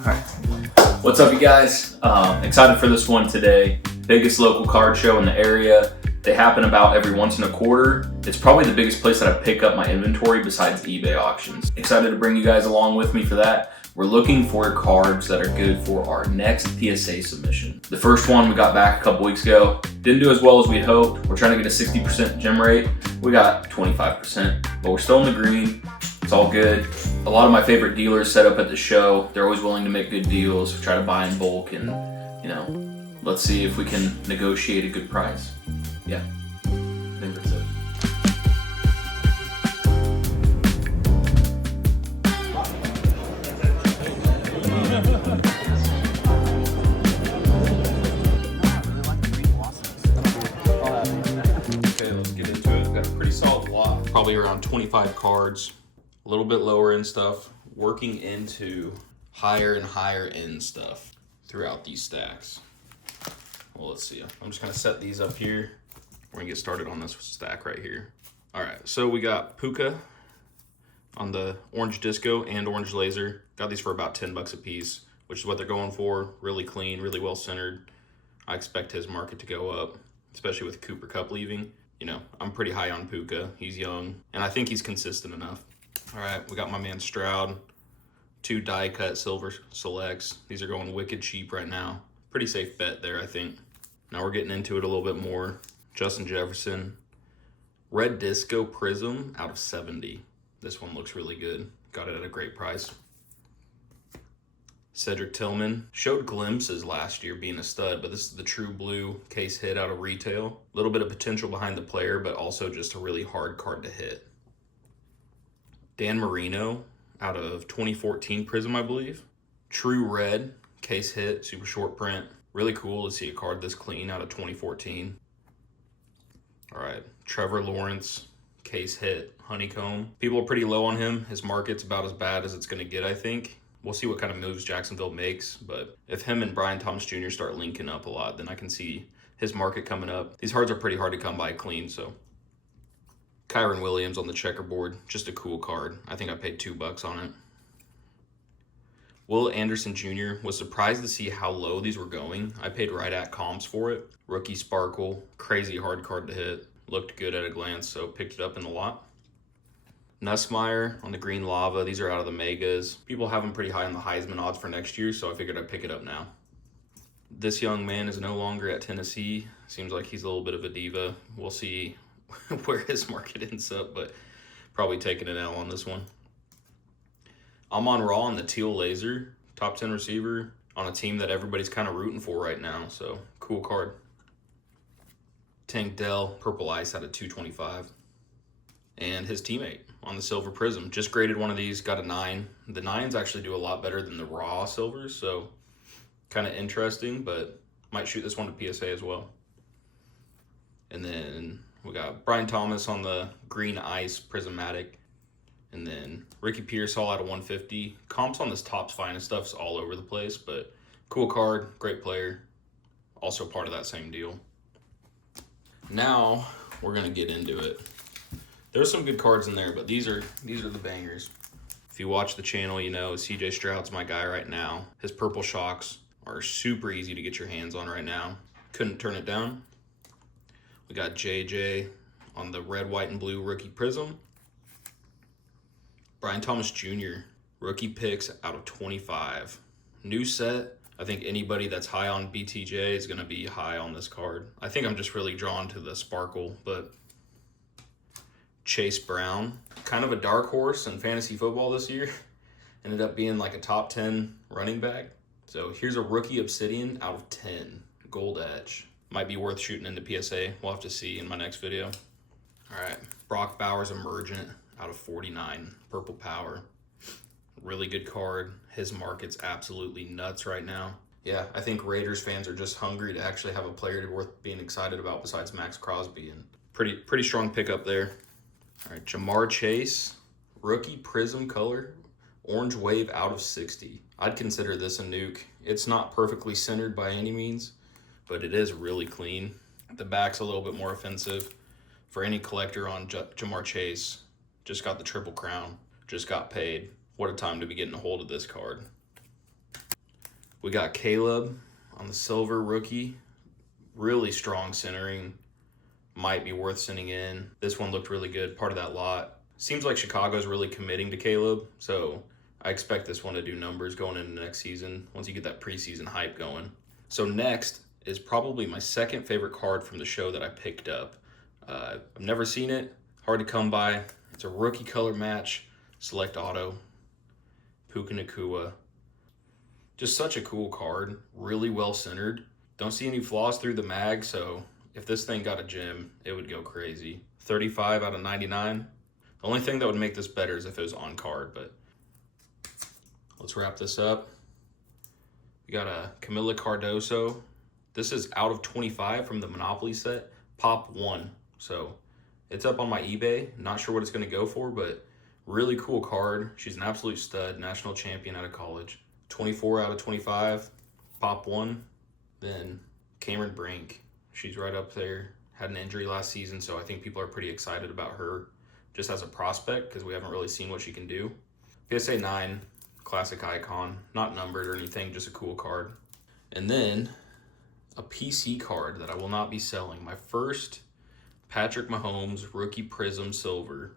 Alright. What's up, you guys? Excited for this one today. Biggest local card show in the area. They happen about every once in a quarter. It's probably the biggest place that I pick up my inventory besides eBay auctions. Excited to bring you guys along with me for that. We're looking for cards that are good for our next PSA submission. The first one we got back a couple weeks ago. Didn't do as well as we hoped. We're trying to get a 60% gem rate. We got 25%, but we're still in the green. It's all good. A lot of my favorite dealers set up at the show. They're always willing to make good deals. We try to buy in bulk and, let's see if we can negotiate a good price. Yeah, I think that's it. Okay, let's get into it. Got a pretty solid lot. Probably around 25 cards. A little bit lower end stuff, working into higher and higher end stuff throughout these stacks. Well, let's see. I'm just gonna set these up here. We're gonna get started on this stack right here. All right, so we got Puka on the orange disco and orange laser. Got these for about 10 bucks a piece, which is what they're going for. Really clean, really well centered. I expect his market to go up, especially with Cooper Kupp leaving. I'm pretty high on Puka. He's young, and I think he's consistent enough. All right, we got my man Stroud. 2 die cut silver selects. These are going wicked cheap right now. Pretty safe bet there, I think. Now we're getting into it a little bit more. Justin Jefferson. Red Disco Prism out of 70. This one looks really good. Got it at a great price. Cedric Tillman. Showed glimpses last year being a stud, but this is the true blue case hit out of retail. A little bit of potential behind the player, but also just a really hard card to hit. Dan Marino out of 2014 Prism, I believe. True red, case hit, super short print. Really cool to see a card this clean out of 2014. All right, Trevor Lawrence, case hit, honeycomb. People are pretty low on him. His market's about as bad as it's gonna get, I think. We'll see what kind of moves Jacksonville makes, but if him and Brian Thomas Jr. start linking up a lot, then I can see his market coming up. These cards are pretty hard to come by clean, so. Kyron Williams on the checkerboard, just a cool card. I think I paid $2 on it. Will Anderson Jr. was surprised to see how low these were going. I paid right at comps for it. Rookie Sparkle, crazy hard card to hit. Looked good at a glance, so picked it up in the lot. Nussmeier on the green lava. These are out of the megas. People have him pretty high on the Heisman odds for next year, so I figured I'd pick it up now. This young man is no longer at Tennessee. Seems like he's a little bit of a diva. We'll see where his market ends up, but probably taking an L on this one. Amon-Ra on the teal laser, top 10 receiver on a team that everybody's kind of rooting for right now, so cool card. Tank Dell, purple ice out of 225. And his teammate on the Silver Prizm. Just graded one of these, got a 9. The 9s actually do a lot better than the raw silvers, so kind of interesting, but might shoot this one to PSA as well. And then we got Brian Thomas on the green ice prismatic. And then Ricky Pearsall out of 150. Comps on this Topps Finest stuff's all over the place, but cool card, great player. Also part of that same deal. Now we're gonna get into it. There's some good cards in there, but these are the bangers. If you watch the channel, you know CJ Stroud's my guy right now. His purple shocks are super easy to get your hands on right now. Couldn't turn it down. We got JJ on the red, white, and blue rookie Prism. Brian Thomas Jr., rookie picks out of 25. New set. I think anybody that's high on BTJ is going to be high on this card. I think I'm just really drawn to the sparkle, but Chase Brown, kind of a dark horse in fantasy football this year. Ended up being like a top 10 running back. So here's a rookie Obsidian out of 10. Gold edge. Might be worth shooting into PSA. We'll have to see in my next video. All right, Brock Bowers Emergent out of 49. Purple power. Really good card. His market's absolutely nuts right now. Yeah, I think Raiders fans are just hungry to actually have a player worth being excited about besides Max Crosby. And pretty strong pickup there. All right, Jamar Chase, rookie Prism color, orange wave out of 60. I'd consider this a nuke. It's not perfectly centered by any means, but it is really clean. The back's a little bit more offensive. For any collector on Jamar Chase, just got the Triple Crown, just got paid. What a time to be getting a hold of this card. We got Caleb on the silver rookie. Really strong centering. Might be worth sending in. This one looked really good, part of that lot. Seems like Chicago's really committing to Caleb, so I expect this one to do numbers going into next season once you get that preseason hype going. So next is probably my second favorite card from the show that I picked up. I've never seen it, hard to come by. It's a rookie color match, select auto, Puka Nacua. Just such a cool card, really well centered. Don't see any flaws through the mag, so if this thing got a gem, it would go crazy. 35 out of 99. The only thing that would make this better is if it was on card, but let's wrap this up. We got a Camila Cardoso. This is out of 25 from the Monopoly set, pop 1. So it's up on my eBay. Not sure what it's going to go for, but really cool card. She's an absolute stud, national champion out of college. 24 out of 25, pop 1. Then Cameron Brink. She's right up there. Had an injury last season, so I think people are pretty excited about her just as a prospect because we haven't really seen what she can do. PSA 9, classic icon, not numbered or anything, just a cool card. And then a PC card that I will not be selling. My first Patrick Mahomes Rookie Prizm Silver,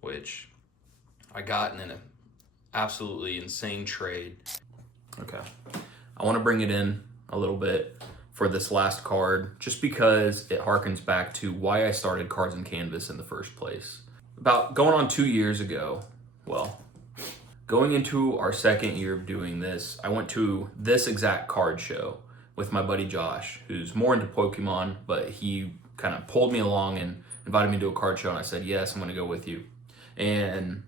which I got in an absolutely insane trade. Okay, I want to bring it in a little bit for this last card, just because it harkens back to why I started Cards and Canvas in the first place. About going on 2 years ago, well, going into our second year of doing this, I went to this exact card show with my buddy Josh, who's more into Pokemon, but he kind of pulled me along and invited me to a card show, and I said, yes, I'm gonna go with you. And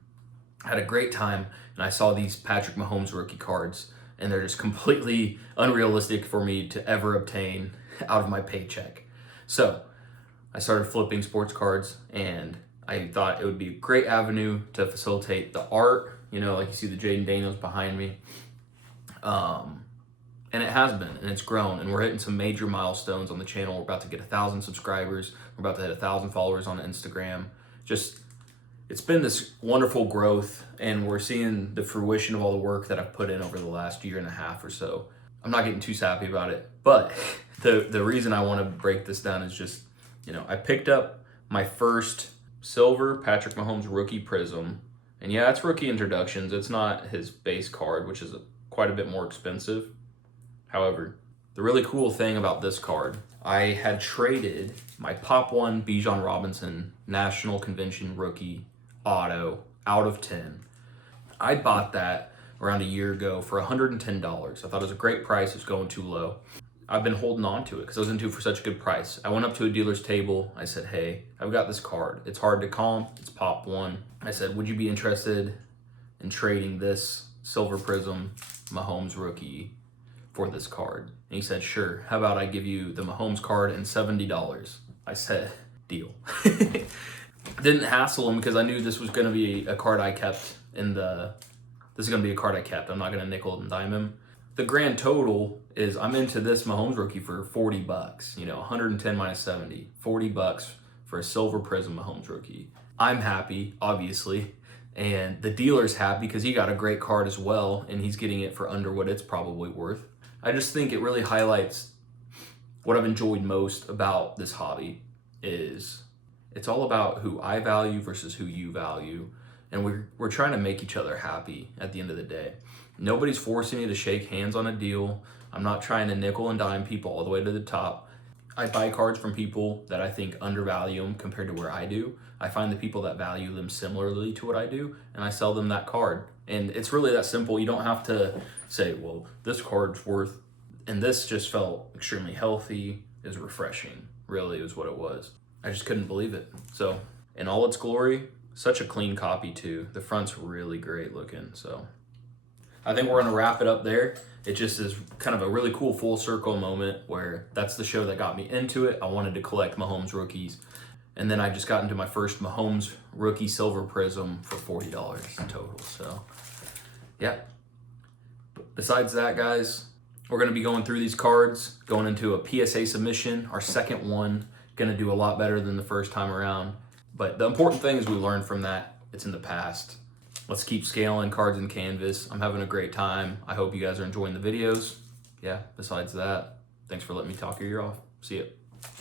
I had a great time, and I saw these Patrick Mahomes rookie cards, and they're just completely unrealistic for me to ever obtain out of my paycheck. So I started flipping sports cards, and I thought it would be a great avenue to facilitate the art, you know, like you see the Jaden Daniels behind me. And it has been, and it's grown, and we're hitting some major milestones on the channel. We're about to get 1,000 subscribers. We're about to hit 1,000 followers on Instagram. Just, it's been this wonderful growth, and we're seeing the fruition of all the work that I've put in over the last year and a half or so. I'm not getting too sappy about it, but the reason I want to break this down is just, you know, I picked up my first silver Patrick Mahomes rookie Prizm, and yeah, it's rookie introductions. It's not his base card, which is quite a bit more expensive. However, the really cool thing about this card, I had traded my Pop 1 Bijan Robinson National Convention rookie auto out of 10. I bought that around a year ago for $110. I thought it was a great price. It's going too low. I've been holding on to it because I was into it for such a good price. I went up to a dealer's table. I said, hey, I've got this card. It's hard to calm. It's Pop 1. I said, would you be interested in trading this Silver Prizm Mahomes rookie for this card? And he said, sure. How about I give you the Mahomes card and $70? I said, deal. Didn't hassle him because I knew this was going to be a card I kept in the... This is going to be a card I kept. I'm not going to nickel and dime him. The grand total is I'm into this Mahomes rookie for $40. You know, 110 minus 70. $40 for a Silver Prizm Mahomes rookie. I'm happy, obviously. And the dealer's happy because he got a great card as well, and he's getting it for under what it's probably worth. I just think it really highlights what I've enjoyed most about this hobby is it's all about who I value versus who you value. And we're trying to make each other happy at the end of the day. Nobody's forcing me to shake hands on a deal. I'm not trying to nickel and dime people all the way to the top. I buy cards from people that I think undervalue them compared to where I do. I find the people that value them similarly to what I do, and I sell them that card. And it's really that simple. You don't have to say, well, this card's worth, and this just felt extremely healthy. It was refreshing, really is what it was. I just couldn't believe it. So in all its glory, such a clean copy too. The front's really great looking, so. I think we're gonna wrap it up there. It just is kind of a really cool full circle moment where that's the show that got me into it. I wanted to collect Mahomes rookies. And then I just got into my first Mahomes rookie Silver Prizm for $40 total, so yeah. Besides that, guys, we're gonna be going through these cards, going into a PSA submission, our second one, gonna do a lot better than the first time around. But the important thing is we learned from that. It's in the past. let's keep scaling cards and canvas. I'm having a great time. I hope you guys are enjoying the videos. Yeah, besides that, thanks for letting me talk your ear off. See ya.